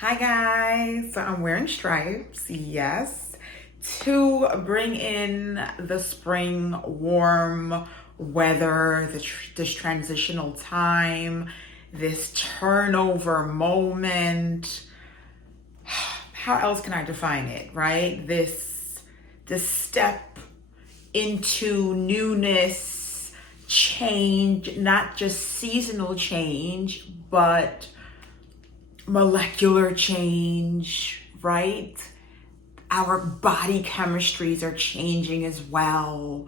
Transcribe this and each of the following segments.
Hi guys, so I'm wearing stripes, yes, to bring in the spring warm weather, this transitional time, this turnover moment. How else can I define it, right? This step into newness, change, not just seasonal change, but molecular change, right? Our body chemistries are changing as well.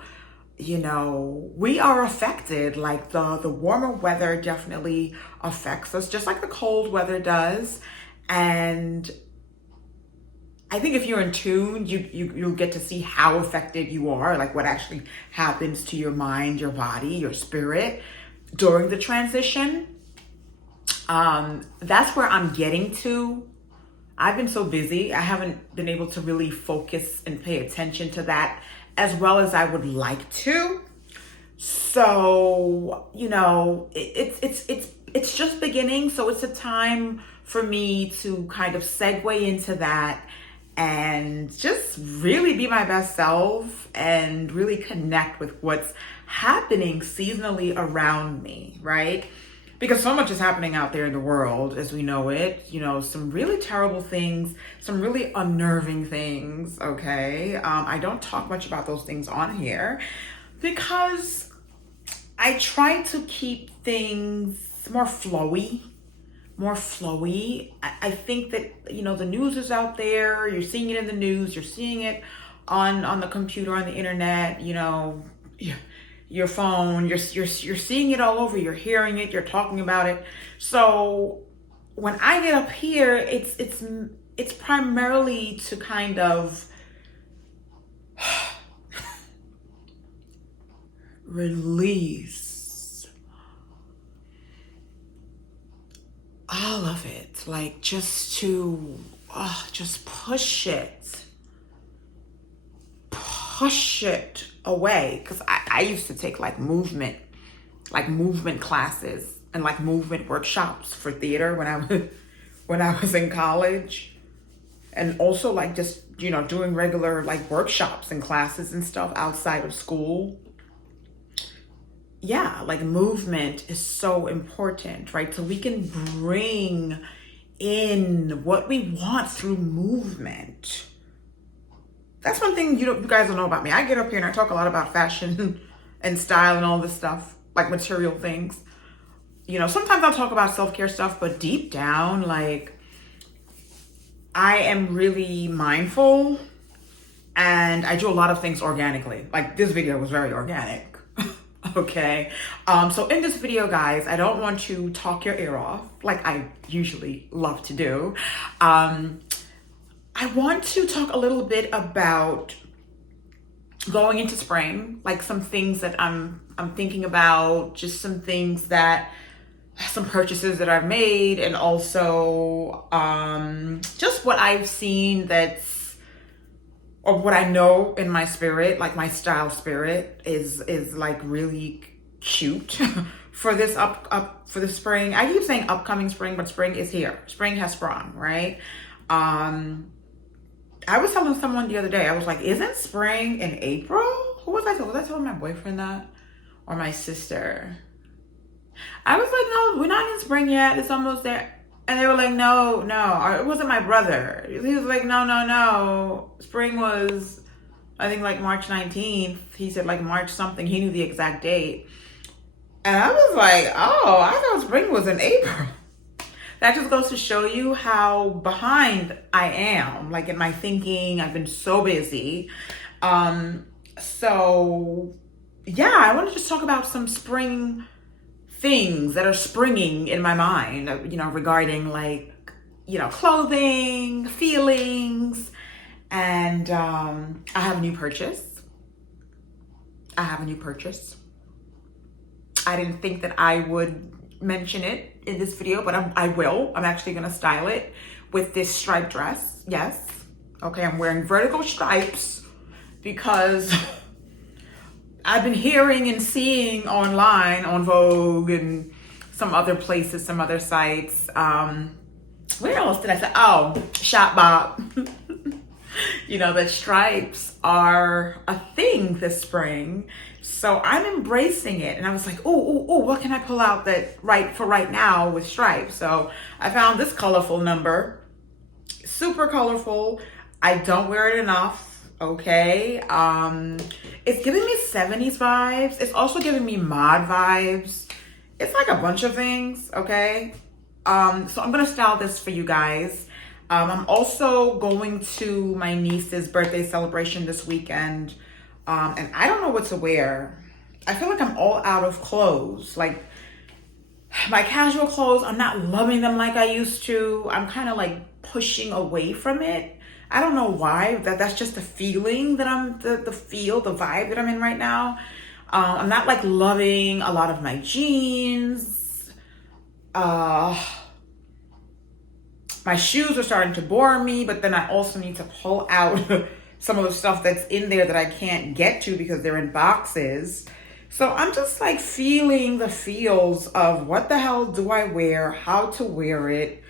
We are affected. Like the warmer weather definitely affects us, just like the cold weather does. And I think if you're in tune, you'll get to see how affected you are, like what actually happens to your mind, your body, your spirit during the transition. That's where I'm getting to. I've been so busy, I haven't been able to really focus and pay attention to that as well as I would like to. So, it's just beginning. So it's a time for me to kind of segue into that and just really be my best self and really connect with what's happening seasonally around me, right? Because so much is happening out there in the world as we know it, some really terrible things, some really unnerving things, okay? I don't talk much about those things on here because I try to keep things more flowy, I think that, the news is out there, you're seeing it in the news, you're seeing it on the computer, on the internet, your phone, you're seeing it all over, you're hearing it, you're talking about it. So when I get up here, it's primarily to kind of release all of it, like just to just push it away, because I used to take like movement classes and like movement workshops for theater when I was in college, and also like just doing regular like workshops and classes and stuff outside of school. Yeah, like movement is so important, right? So we can bring in what we want through movement. That's one thing you guys don't know about me. I get up here and I talk a lot about fashion and style and all this stuff, like material things. Sometimes I'll talk about self-care stuff, but deep down, like, I am really mindful and I do a lot of things organically. Like this video was very organic. Okay. So in this video, guys, I don't want to talk your ear off like I usually love to do. I want to talk a little bit about going into spring, like some things that I'm thinking about, just some purchases that I've made, and also just what I've seen or what I know in my spirit, like my style spirit is like really cute for this for the spring. I keep saying upcoming spring, but spring is here. Spring has sprung, right? I was telling someone the other day, I was like, isn't spring in April? Who was I telling? Was I telling my boyfriend that? Or my sister? I was like, no, we're not in spring yet. It's almost there. And they were like, no. Or it wasn't my brother. He was like, no. Spring was, I think, like March 19th. He said like March something. He knew the exact date. And I was like, oh, I thought spring was in April. That just goes to show you how behind I am, like in my thinking. I've been so busy. So yeah, I want to just talk about some spring things that are springing in my mind, regarding like, clothing, feelings. And I have a new purchase. I didn't think that I would mention it in this video, but I will. I'm actually gonna style it with this striped dress. Yes. Okay, I'm wearing vertical stripes because I've been hearing and seeing online on Vogue and some other places, some other sites, where else did I say? Oh, Shop Bop. You know, that stripes are a thing this spring. So I'm embracing it. And I was like, oh, what can I pull out that right now with stripes? So I found this colorful number, super colorful. I don't wear it enough. Okay. It's giving me 70s vibes. It's also giving me mod vibes. It's like a bunch of things. Okay. So I'm going to style this for you guys. I'm also going to my niece's birthday celebration this weekend. And I don't know what to wear. I feel like I'm all out of clothes. Like my casual clothes, I'm not loving them like I used to. I'm kind of like pushing away from it. I don't know why. That's just the feeling that the vibe that I'm in right now. I'm not like loving a lot of my jeans. My shoes are starting to bore me, but then I also need to pull out some of the stuff that's in there that I can't get to because they're in boxes. So I'm just like feeling the feels of what the hell do I wear, how to wear it.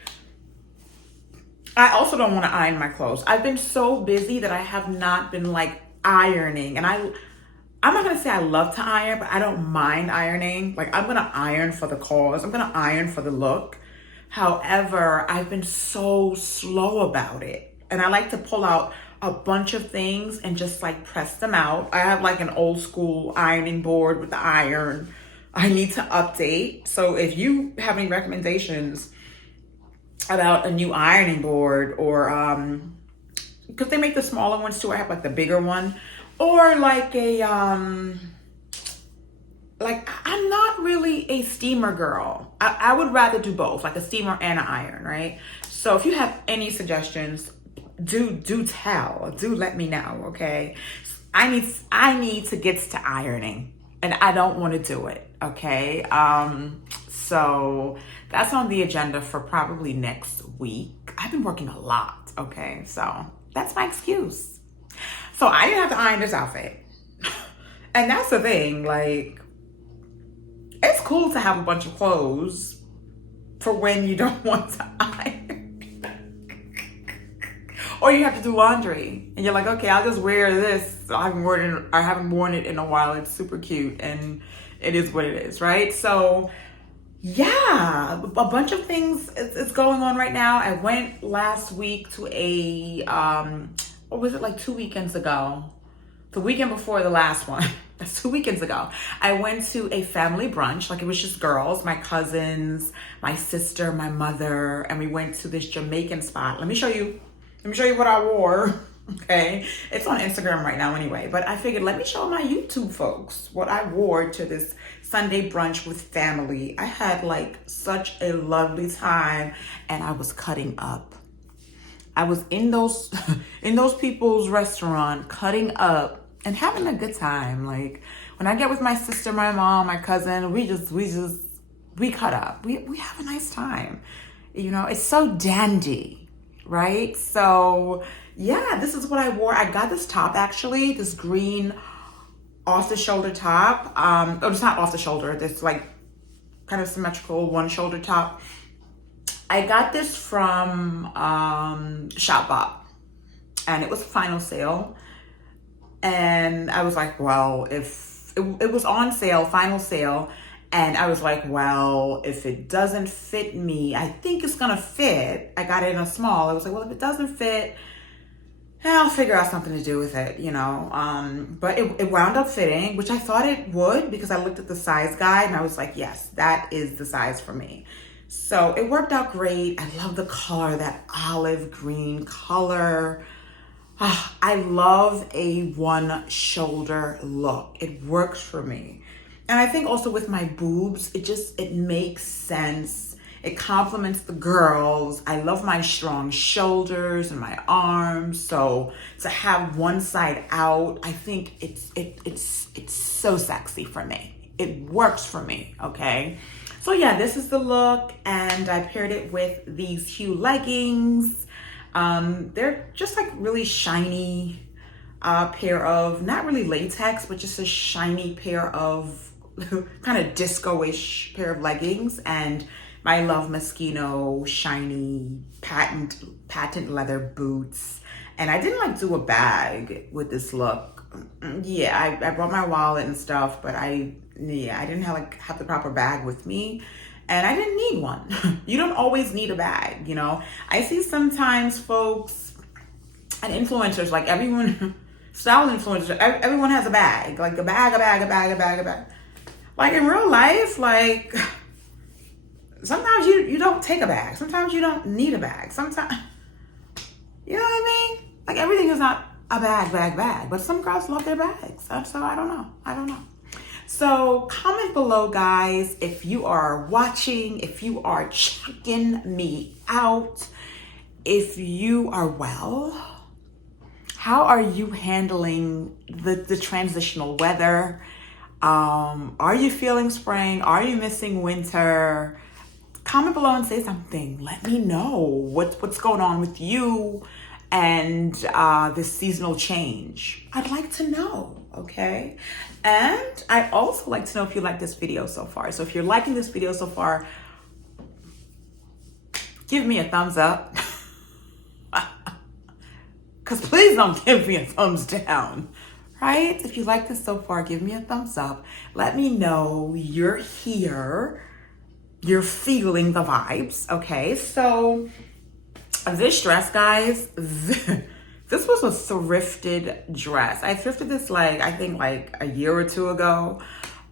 I also don't want to iron my clothes. I've been so busy that I have not been like ironing. And I'm not going to say I love to iron, but I don't mind ironing. Like I'm going to iron for the cause. I'm going to iron for the look. However, I've been so slow about it. And I like to pull out a bunch of things and just like press them out. I have like an old school ironing board with the iron. I need to update. So if you have any recommendations about a new ironing board or, because they make the smaller ones too. I have like the bigger one or like I'm not really a steamer girl. I would rather do both, like a steamer and an iron, right? So if you have any suggestions, do let me know, okay? I need to get to ironing and I don't want to do it, okay? So that's on the agenda for probably next week. I've been working a lot, okay? So that's my excuse. So I didn't have to iron this outfit. And that's the thing, like, it's cool to have a bunch of clothes for when you don't want to iron. Or you have to do laundry and you're like, okay, I'll just wear this. I haven't worn it in a while. It's super cute and it is what it is, right? So yeah, a bunch of things is going on right now. I went last week to what was it, like 2 weekends ago? The weekend before the last one. That's 2 weekends ago. I went to a family brunch. Like it was just girls, my cousins, my sister, my mother, and we went to this Jamaican spot. Let me show you what I wore. Okay. It's on Instagram right now anyway, but I figured let me show my YouTube folks what I wore to this Sunday brunch with family. I had like such a lovely time and I was cutting up. I was in those people's restaurant cutting up and having a good time. Like when I get with my sister, my mom, my cousin, we cut up. We have a nice time. You know, it's so dandy, right? So yeah, this is what I wore. I got this top actually, this green off the shoulder top. It's not off the shoulder. This like kind of symmetrical one shoulder top. I got this from Shop Bop and it was a final sale. And I was like, well, if it was on sale, final sale. And I was like, well, if it doesn't fit me, I think it's going to fit. I got it in a small. I was like, well, if it doesn't fit, I'll figure out something to do with it, you know. But it wound up fitting, which I thought it would because I looked at the size guide and I was like, yes, that is the size for me. So it worked out great. I love the color, that olive green color. I love a one shoulder look. It works for me. And I think also with my boobs, it makes sense. It complements the girls. I love my strong shoulders and my arms. So to have one side out, I think it's so sexy for me. It works for me, okay? So yeah, this is the look and I paired it with these Hue leggings. They're just like really shiny pair of, not really latex, but just a shiny pair of kind of disco-ish pair of leggings. And my Love Moschino shiny patent leather boots. And I didn't like do a bag with this look. Yeah, I brought my wallet and stuff, but I didn't have the proper bag with me. And I didn't need one. You don't always need a bag, you know. I see sometimes folks and influencers, like everyone, style influencers, everyone has a bag. Like a bag. Like in real life, like sometimes you don't take a bag. Sometimes you don't need a bag. Sometimes, you know what I mean? Like everything is not a bag. But some girls love their bags. So I don't know. So comment below, guys, if you are watching, if you are checking me out, if you are well, how are you handling the transitional weather? Are you feeling spring? Are you missing winter? Comment below and say something. Let me know what's going on with you and this seasonal change. I'd like to know, okay? And I also like to know if you like this video so far. So if you're liking this video so far, give me a thumbs up. Because please don't give me a thumbs down, right? If you like this so far, give me a thumbs up. Let me know you're here. You're feeling the vibes, okay? So this dress, guys, this was a thrifted dress. I thrifted this I think a year or two ago.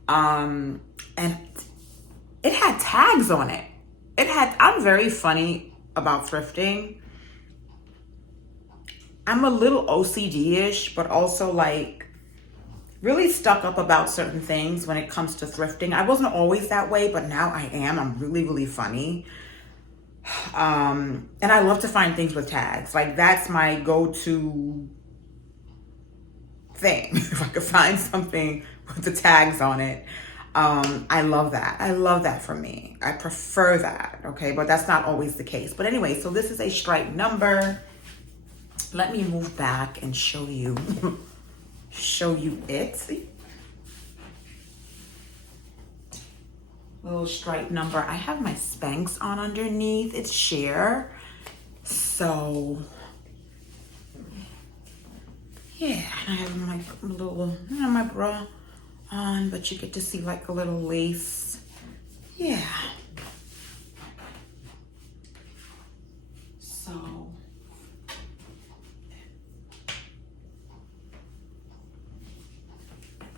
And it had tags on it. I'm very funny about thrifting. I'm a little OCD-ish, but also really stuck up about certain things when it comes to thrifting. I wasn't always that way, but now I am. I'm really, really funny. And I love to find things with tags. Like that's my go-to thing. If I could find something with the tags on it, I love that. I love that for me. I prefer that, okay? But that's not always the case. But anyway, so this is a stripe number. Let me move back and show you it. See? Little stripe number. I have my Spanx on underneath. It's sheer. So yeah, I have my little, my bra on, but you get to see a little lace. Yeah. So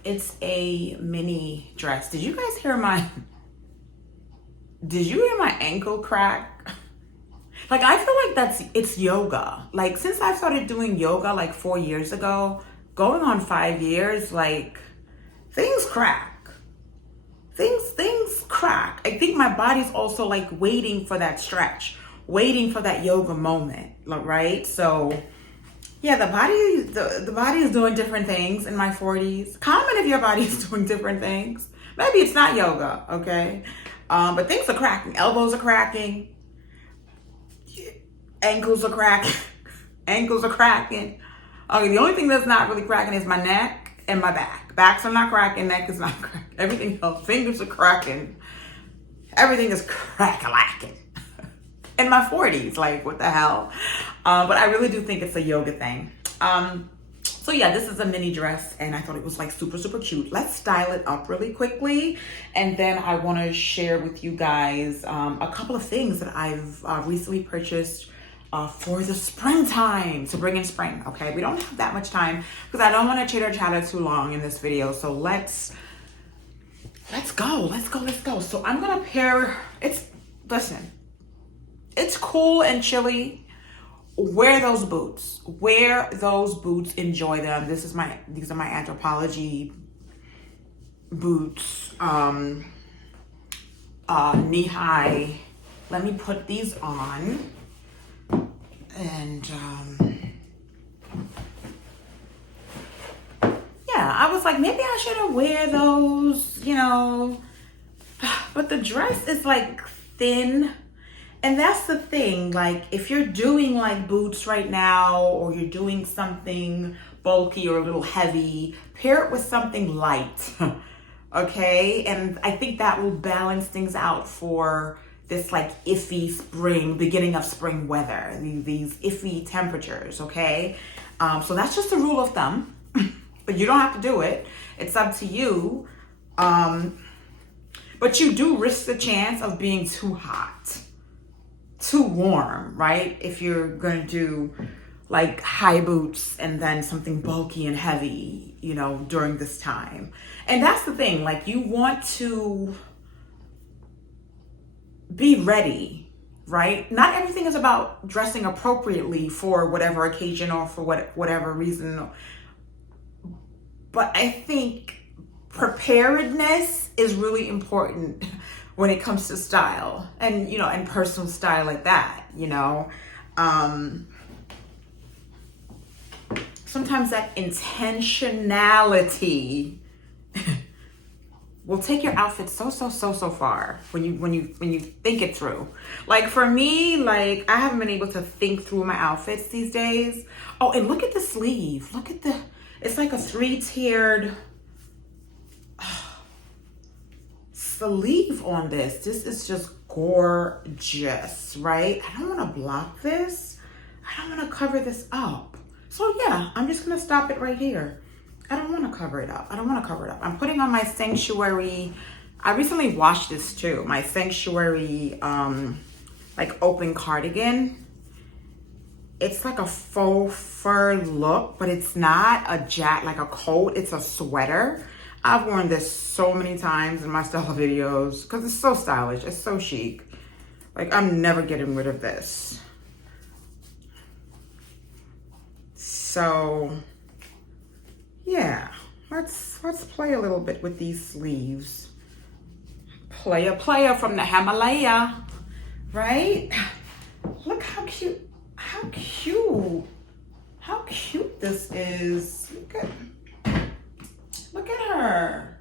it's a mini dress. Did you hear my ankle crack? I feel like it's yoga. Since I started doing yoga 4 years ago, going on 5 years, things crack. Things crack. I think my body's also waiting for that stretch, waiting for that yoga moment, right? So yeah, the body is doing different things in my 40s. Comment if your body is doing different things. Maybe it's not yoga, okay? But things are cracking. Elbows are cracking. Ankles are cracking. Ankles are cracking. Okay, the only thing that's not really cracking is my neck and my back. Backs are not cracking. Neck is not cracking. Everything else, fingers are cracking. Everything is crack-a-lacking. In my 40s, what the hell? But I really do think it's a yoga thing. So yeah, this is a mini dress and I thought it was super, super cute. Let's style it up really quickly. And then I want to share with you guys a couple of things that I've recently purchased for the springtime, to bring in spring, okay? We don't have that much time because I don't want to chitter chatter too long in this video. So let's go. So I'm going to pair, listen, it's cool and chilly. Wear those boots. Enjoy them. These are my Anthropologie boots. Knee high. Let me put these on. And yeah, I was maybe I shouldn't wear those, but the dress is thin. And that's the thing, if you're doing boots right now, or you're doing something bulky or a little heavy, pair it with something light, okay? And I think that will balance things out for this like iffy spring, beginning of spring weather, these iffy temperatures, okay? So that's just a rule of thumb, but you don't have to do it. It's up to you. But you do risk the chance of being too hot, too warm, right? If you're gonna do like high boots and then something bulky and heavy, you know, during this time. And that's the thing, like you want to be ready, right? Not everything is about dressing appropriately for whatever occasion or for whatever reason. But I think preparedness is really important when it comes to style and, you know, and personal style like that, you know. Sometimes that intentionality will take your outfit so far when you think it through. Like for me, like I haven't been able to think through my outfits these days. Oh, and look at the sleeve. Look at it's like a 3-tiered sleeve on this. This is just gorgeous, right? I don't want to block this. I don't want to cover this up. So yeah, I'm just gonna stop it right here. I don't want to cover it up. I don't want to cover it up. I'm putting on my Sanctuary. I recently washed this too. My Sanctuary like open cardigan. It's like a faux fur look, but it's not a like a coat. It's a sweater. I've worn this so many times in my style videos because it's so stylish. It's so chic. Like I'm never getting rid of this. So yeah, let's play a little bit with these sleeves. Player from the Himalaya, right? Look how cute, how cute this is. Look at her.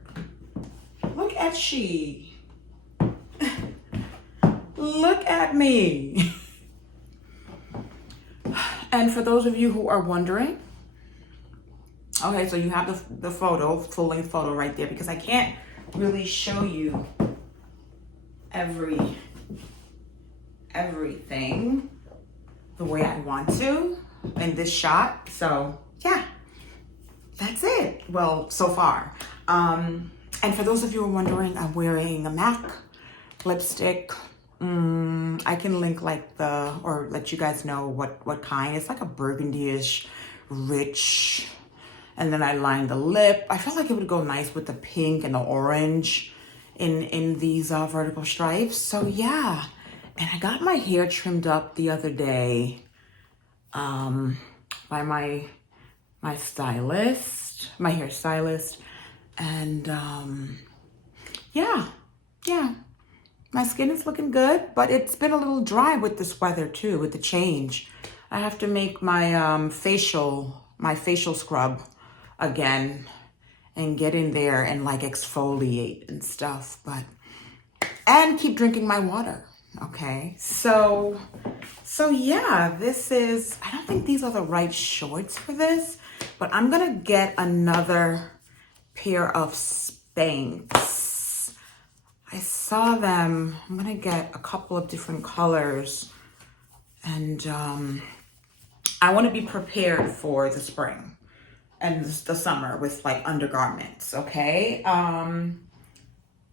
Look at she. Look at me. And for those of you who are wondering, okay, so you have the photo, full-length photo right there, because I can't really show you everything the way I want to in this shot. So yeah, that's it. Well, so far. And for those of you who are wondering, I'm wearing a MAC lipstick. I can link like or let you guys know what kind. It's like a burgundy-ish, rich. And then I lined the lip. I felt like it would go nice with the pink and the orange in these vertical stripes. So yeah, and I got my hair trimmed up the other day by my stylist, my hairstylist. And yeah, my skin is looking good, but it's been a little dry with this weather too, with the change. I have to make my facial scrub again and get in there and like exfoliate and stuff, and keep drinking my water. Okay, so yeah, this is, I don't think these are the right shorts for this, but I'm gonna get another pair of Spanx. I saw them. I'm gonna get a couple of different colors, and I want to be prepared for the spring and the summer with like undergarments. Okay.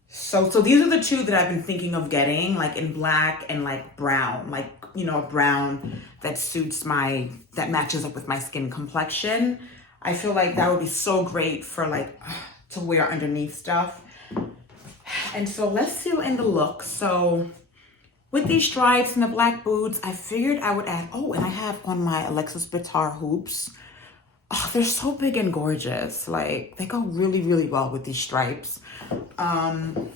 So these are the two that I've been thinking of getting, like in black and like brown, like, you know, brown that that matches up with my skin complexion. I feel like that would be so great for like to wear underneath stuff. And so let's seal in the look. So with these stripes and the black boots, I figured I would add, and I have on my Alexis Bitar hoops. Oh, they're so big and gorgeous. Like they go really, really well with these stripes. I've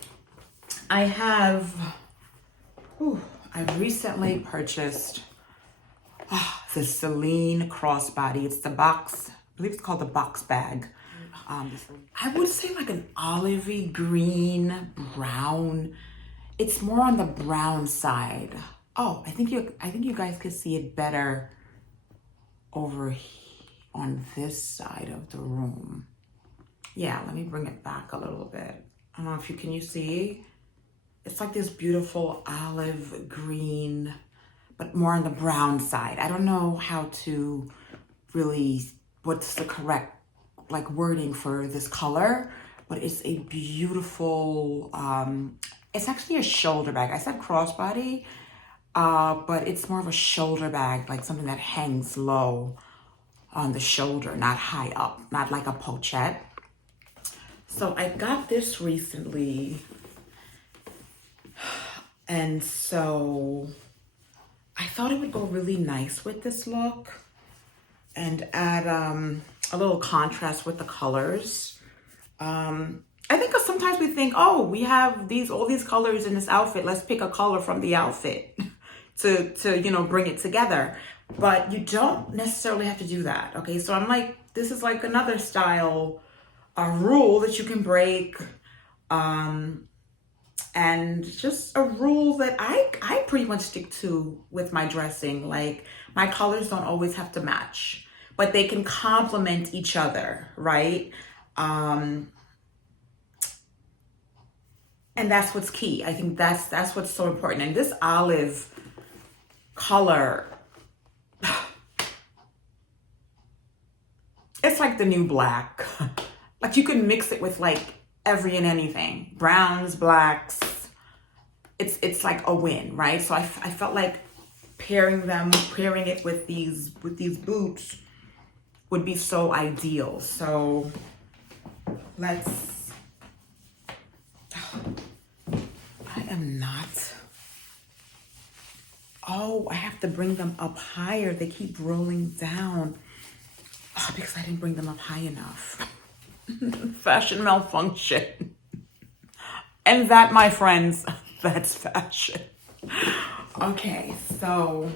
recently purchased the Celine crossbody. It's the box, I believe it's called the box bag. I would say like an olivey green, brown. It's more on the brown side. Oh, I think you guys could see it better over here on this side of the room. Yeah, let me bring it back a little bit. I don't know if can you see? It's like this beautiful olive green, but more on the brown side. I don't know how to really, what's the correct like wording for this color, but it's a beautiful, it's actually a shoulder bag. I said crossbody, but it's more of a shoulder bag, like something that hangs low on the shoulder, not high up, not like a pochette. So I got this recently, and so I thought it would go really nice with this look and add a little contrast with the colors. I think sometimes we think, oh, we have all these colors in this outfit. Let's pick a color from the outfit to bring it together. But you don't necessarily have to do that. Okay, so I'm like, this is like another style, a rule that you can break, and just a rule that I pretty much stick to with my dressing. Like, my colors don't always have to match, but they can complement each other, right? And that's what's key. I think that's what's so important. And this olive color, it's like the new black. Like, you can mix it with like every and anything, browns, blacks. It's like a win, right? So I felt like pairing it with these boots would be so ideal. So let's, I am not, oh, I have to bring them up higher. They keep rolling down. Oh, because I didn't bring them up high enough. Fashion malfunction. And that, my friends, that's fashion. Okay, so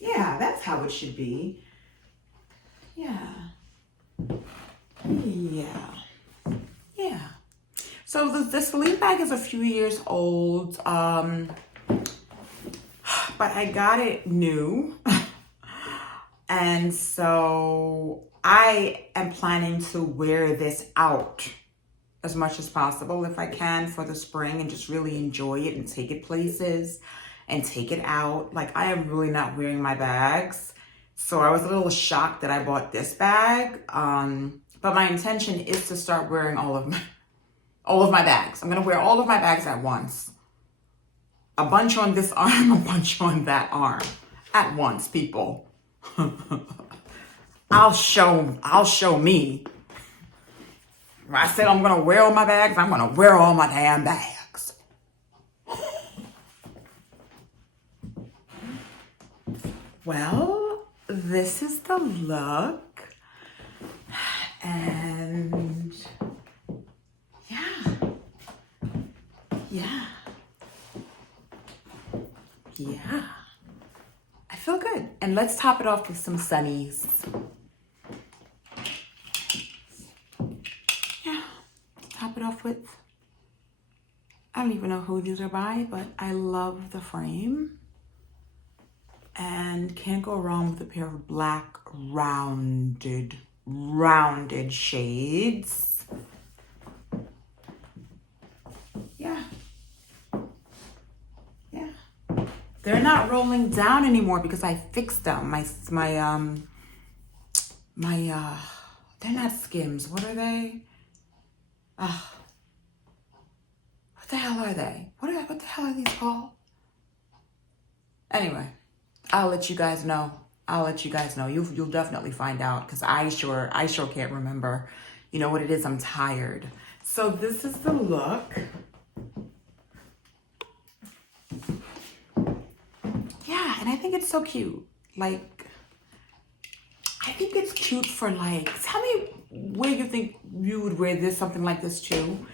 yeah, that's how it should be. Yeah. So the Celine bag is a few years old, but I got it new. And so I am planning to wear this out as much as possible if I can for the spring, and just really enjoy it and take it places and take it out. Like, I am really not wearing my bags. So I was a little shocked that I bought this bag. But my intention is to start wearing all of my bags. I'm gonna wear all of my bags at once. A bunch on this arm, a bunch on that arm. At once, people. I'll show me. I said I'm gonna wear all my bags, I'm gonna wear all my damn bags. Well, this is the look. And yeah. I feel good. And let's top it off with some sunnies. Yeah. Top it off with, I don't even know who these are by, but I love the frame. And can't go wrong with a pair of black rounded shades. They're not rolling down anymore because I fixed them. They're not Skims. What are they? What the hell are they? What the hell are these called? Anyway, I'll let you guys know. You'll definitely find out, because I sure can't remember. You know what it is? I'm tired. So this is the look. Yeah, and I think it's so cute. Like, I think it's cute for, like, tell me where you think you would wear something like this too.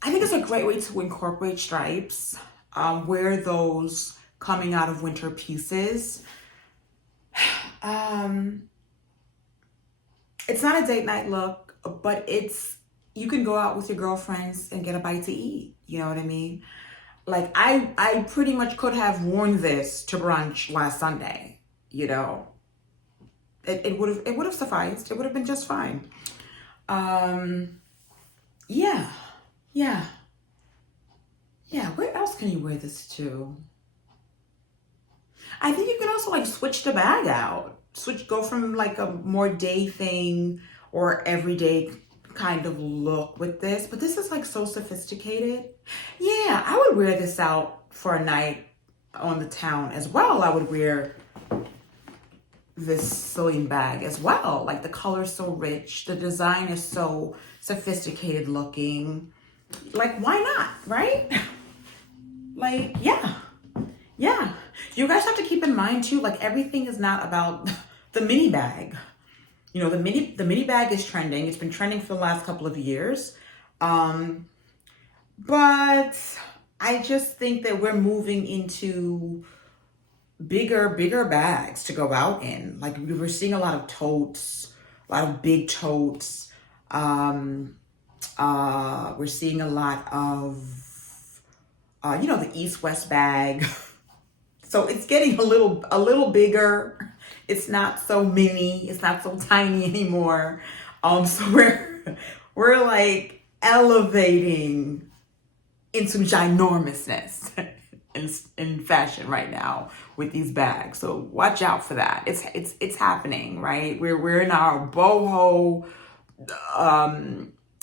I think it's a great way to incorporate stripes. Wear those coming out of winter pieces. It's not a date night look, but you can go out with your girlfriends and get a bite to eat. You know what I mean? Like, I pretty much could have worn this to brunch last Sunday, you know? It would have sufficed. It would have been just fine. Yeah, yeah, yeah. Where else can you wear this to? I think you can also like switch the bag out. Go from like a more day thing or everyday kind of look with this. But this is like so sophisticated. Yeah, I would wear this out for a night on the town as well. I would wear this Celine bag as well. Like the color's so rich, the design is so sophisticated looking. Like, why not, right? Like, yeah. Yeah. You guys have to keep in mind too, like everything is not about the mini bag. You know, the mini bag is trending. It's been trending for the last couple of years. But I just think that we're moving into bigger bags to go out in. Like we're seeing a lot of totes, a lot of big totes. We're seeing a lot of, you know, the East-West bag. So it's getting a little bigger. It's not so mini. It's not so tiny anymore. So we're like elevating into ginormousness in fashion right now with these bags. So watch out for that. It's happening, right? We're in our boho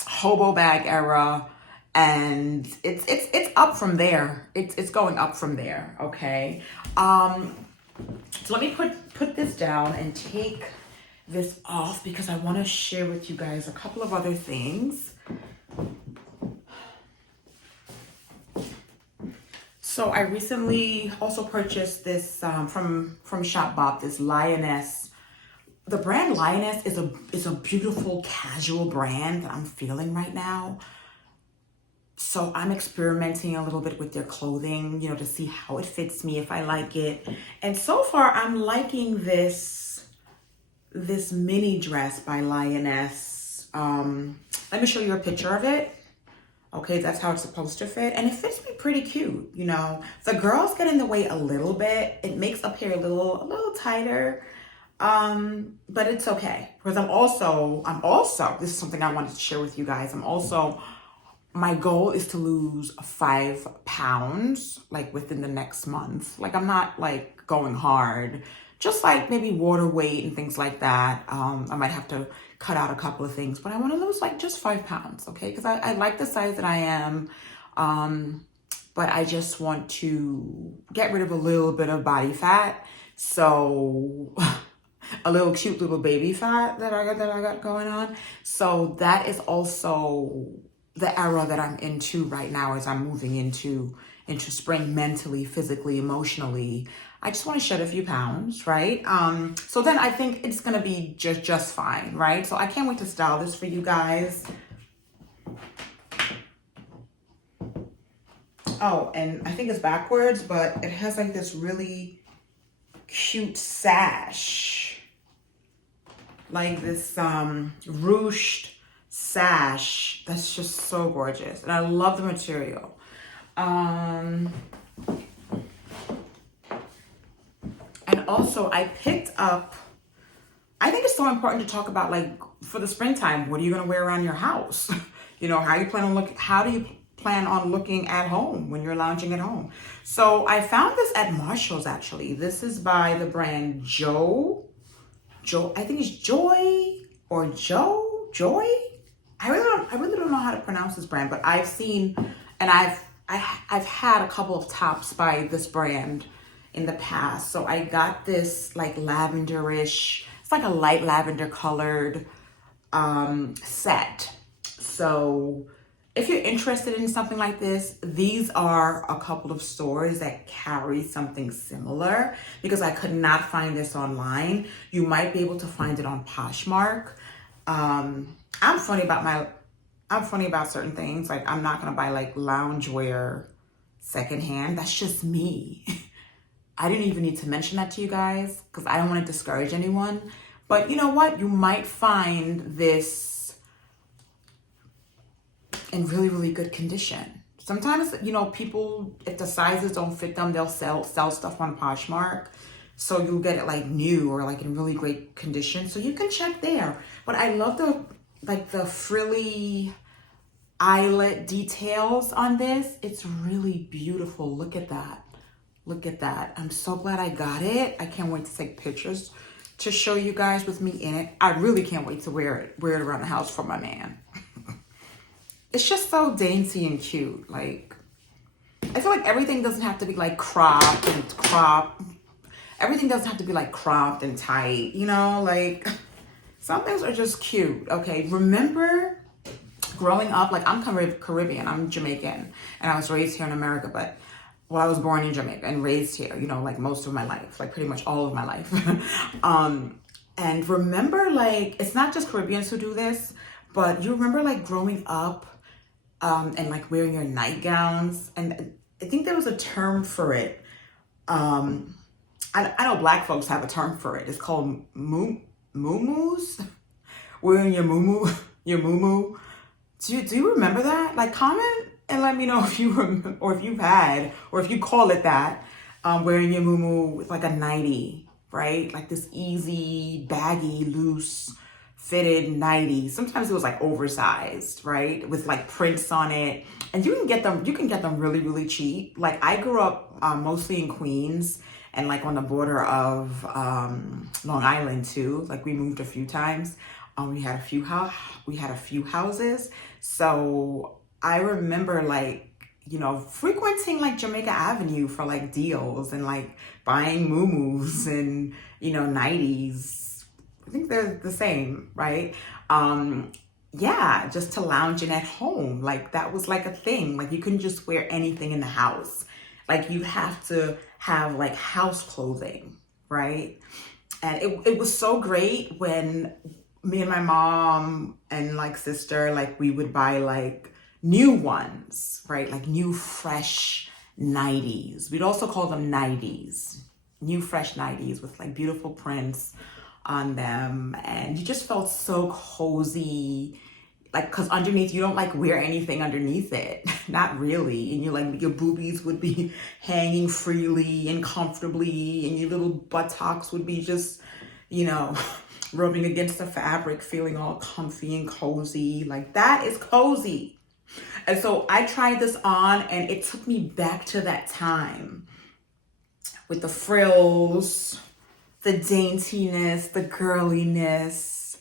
hobo bag era, and it's up from there. It's going up from there. Okay. So let me put this down and take this off because I want to share with you guys a couple of other things. So I recently also purchased this from Shopbop, this Lioness. The brand Lioness is a beautiful casual brand that I'm feeling right now. So I'm experimenting a little bit with their clothing, you know, to see how it fits me, if I like it. And so far I'm liking this mini dress by Lioness. Let me show you a picture of it. Okay, that's how it's supposed to fit. And it fits me pretty cute, you know. The girls get in the way a little bit. It makes up here a little tighter. But it's okay. Because I'm also, this is something I wanted to share with you guys. My goal is to lose 5 pounds, like within the next month. Like I'm not like going hard, just like maybe water weight and things like that. I might have to cut out a couple of things, but I want to lose like just 5 pounds, okay? Because I like the size that I am, but I just want to get rid of a little bit of body fat. So a little cute little baby fat that I got going on. So that is also the era that I'm into right now as I'm moving into spring mentally, physically, emotionally. I just want to shed a few pounds, right? So then I think it's gonna be just fine, right? So I can't wait to style this for you guys. Oh, and I think it's backwards, but it has like this really cute sash. Like this ruched sash that's just so gorgeous, and I love the material. And also I picked up, I think it's so important to talk about, like, for the springtime, what are you going to wear around your house? You know, how do you plan on looking at home when you're lounging at home? So I found this at Marshall's, actually. This is by the brand Joy. I think it's Joy or Joy. I really don't know how to pronounce this brand, but I've seen, and I've had a couple of tops by this brand in the past. So I got this like lavenderish, it's like a light lavender colored set. So if you're interested in something like this, these are a couple of stores that carry something similar, because I could not find this online. You might be able to find it on Poshmark. I'm funny about certain things. Like, I'm not gonna buy like loungewear secondhand. That's just me. I didn't even need to mention that to you guys because I don't want to discourage anyone. But you know what? You might find this in really good condition. Sometimes, you know, people, if the sizes don't fit them, they'll sell stuff on Poshmark. So you'll get it like new or like in really great condition. So you can check there. But I love the frilly eyelet details on this. It's really beautiful. Look at that. Look at that. I'm so glad I got it. I can't wait to take pictures to show you guys with me in it. I really can't wait to wear it around the house for my man. It's just so dainty and cute. Like, I feel like everything doesn't have to be like cropped. Everything doesn't have to be like cropped and tight, you know, like some things are just cute. Okay, remember growing up, like I'm Caribbean, I'm Jamaican, and I was raised here in America, but well, I was born in Jamaica and raised here, you know, like most of my life, like pretty much all of my life. And remember, like, it's not just Caribbeans who do this, but you remember like growing up and like wearing your nightgowns, and I think there was a term for it. I know black folks have a term for it. It's called muumuus. Wearing your muumuu. Do you remember that? Like, comment and let me know if you remember, or if you've had, or if you call it that. Wearing your muumuu with like a nightie, right? Like this easy, baggy, loose fitted nightie. Sometimes it was like oversized, right? With like prints on it. And you can get them really, really cheap. Like I grew up mostly in Queens and like on the border of Long Island too. Like we moved a few times. We had a few houses. So I remember like, you know, frequenting like Jamaica Avenue for like deals and like buying muumuus and, you know, nighties. I think they're the same, right? Yeah, just to lounge in at home. Like that was like a thing. Like you couldn't just wear anything in the house. Like you have to have like house clothing, right? And it was so great when me and my mom and like sister, like we would buy like new ones, right? Like new fresh nighties. We'd also call them nighties, new fresh nighties with like beautiful prints on them. And you just felt so cozy, like, cause underneath you don't like wear anything underneath it, not really. And you're like, your boobies would be hanging freely and comfortably, and your little buttocks would be just, you know, rubbing against the fabric, feeling all comfy and cozy. Like that is cozy. And so I tried this on and it took me back to that time with the frills, the daintiness, the girliness,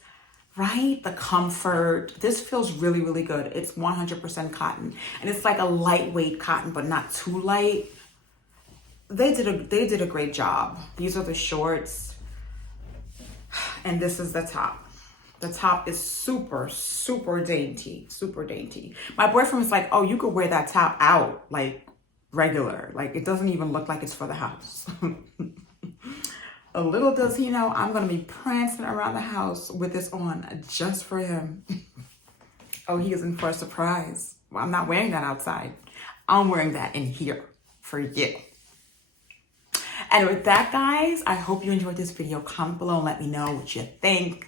right? The comfort. This feels really, really good. It's 100% cotton. And it's like a lightweight cotton, but not too light. They did a great job. These are the shorts. And this is the top. The top is super, super dainty, super dainty. My boyfriend was like, oh, you could wear that top out like regular. Like it doesn't even look like it's for the house. A little does he know, I'm gonna be prancing around the house with this on just for him. Oh, he is in for a surprise. Well, I'm not wearing that outside. I'm wearing that in here for you. And with that, guys, I hope you enjoyed this video. Comment below and let me know what you think.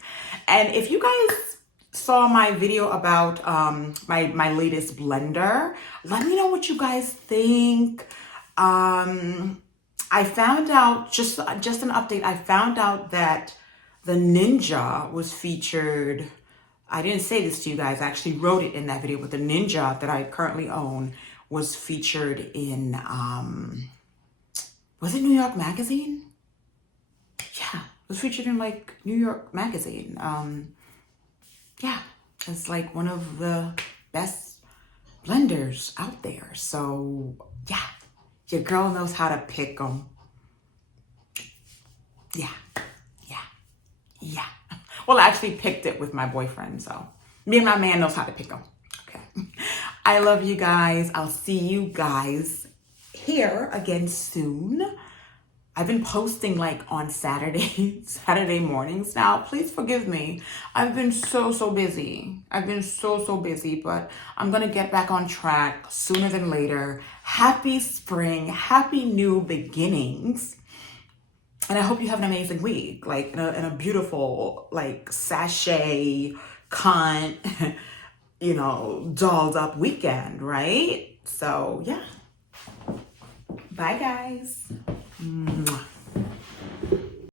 And if you guys saw my video about my latest blender, let me know what you guys think. I found out, just an update, I found out that the Ninja was featured. I didn't say this to you guys, I actually wrote it in that video, but the Ninja that I currently own was featured in, was it New York Magazine? Yeah, it was featured in like New York Magazine. Yeah, it's like one of the best blenders out there. So yeah, your girl knows how to pick them. Yeah. Well, I actually picked it with my boyfriend, so me and my man knows how to pick them. Okay. I love you guys. I'll see you guys here again soon. I've been posting like on Saturday mornings now. Please forgive me. I've been so busy. I've been so busy, but I'm gonna get back on track sooner than later. Happy spring, happy new beginnings. And I hope you have an amazing week, like in a beautiful, like sachet, cunt, you know, dolled up weekend, right? So yeah. Bye, guys. Mwah.